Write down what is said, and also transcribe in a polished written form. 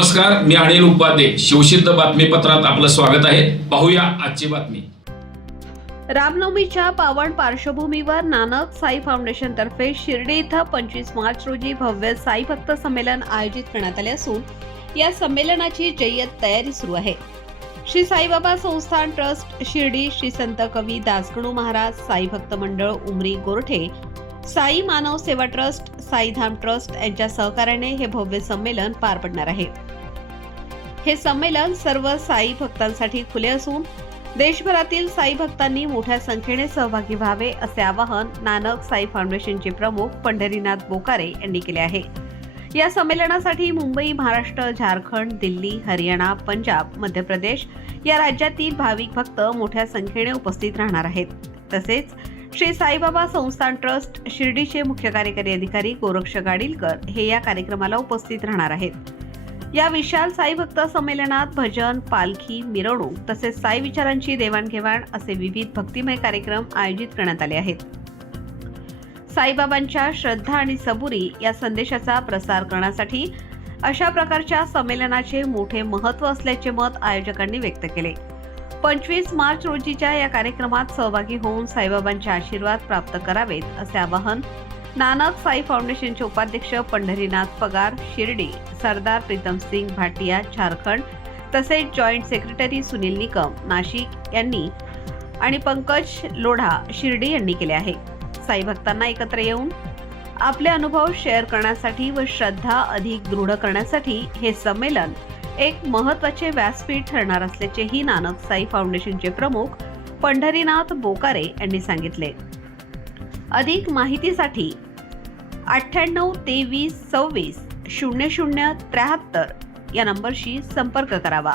नमस्कार, मी अनिल उपाध्ये. शिवसिद्ध बातमीपत्रात आपलं स्वागत आहे. पाहूया आजची बातमी. रामनवमीच्या पावन पार्श्वभूमीवर नानक साई फाउंडेशन तर्फे शिर्डी इथं 25 मार्च रोजी भव्य साई भक्त संमेलन आयोजित करण्यात आले असून या संमेलनाची जय्यत तयारी सुरू आहे. श्री साईबाबा संस्थान ट्रस्ट शिर्डी, श्री संत कवी दासगणू महाराज साई भक्त मंडळ उमरी गोरठे, साई मानव सेवा ट्रस्ट, साईधाम ट्रस्ट यांच्या सहकार्याने हे भव्य संमेलन पार पडणार आहे. हे संमेलन सर्व साई भक्तांसाठी खुले असून देशभरातील साई भक्तांनी मोठ्या संख्येने सहभागी व्हावे असे आवाहन नानक साई फाउंडेशनचे प्रमुख पंढरीनाथ बोकारे यांनी केले आहे. या संमेलनासाठी मुंबई, महाराष्ट्र, झारखंड, दिल्ली, हरियाणा, पंजाब, मध्य प्रदेश या राज्यातील भाविक भक्त मोठ्या संख्येने उपस्थित राहणार आहेत. तसेच श्री साईबाबा संस्थान ट्रस्ट शिर्डीचे मुख्य कार्यकारी अधिकारी गोरक्ष गाडीलकर हे या कार्यक्रमाला उपस्थित राहणार आहेत. या विशाल साई भक्त संमेलनात भजन, पालखी, मिरवणूक तसेच साई विचारांची देवाणघेवाण असे विविध भक्तिमय कार्यक्रम आयोजित करण्यात आले आहेत. साईबाबांच्या श्रद्धा आणि सबुरी या संदेशाचा प्रसार करण्यासाठी अशा प्रकारच्या संमेलनाचे मोठे महत्त्व असल्याचे मत आयोजकांनी व्यक्त केले. 25 मार्च रोजीच्या या कार्यक्रमात सहभागी होऊन साईबाबांचे आशीर्वाद प्राप्त करावेत असे आवाहन नानक साई फाउंडेशनचे उपाध्यक्ष पंढरीनाथ पगार शिर्डी, सरदार प्रीतम सिंग भाटिया झारखंड तसेच जॉईंट सेक्रेटरी सुनील निकम नाशिक यांनी आणि पंकज लोढा शिर्डी यांनी केले आहे. साई भक्तांना एकत्र येऊन आपले अनुभव शेअर करण्यासाठी व श्रद्धा अधिक दृढ करण्यासाठी हे संमेलन एक महत्त्वाचे व्यासपीठ ठरणार असल्याचेही नानक साई फाउंडेशनचे प्रमुख पंढरीनाथ बोकारे यांनी सांगितले. अधिक माहितीसाठी 98 23 26 00 73 या नंबरशी संपर्क करावा.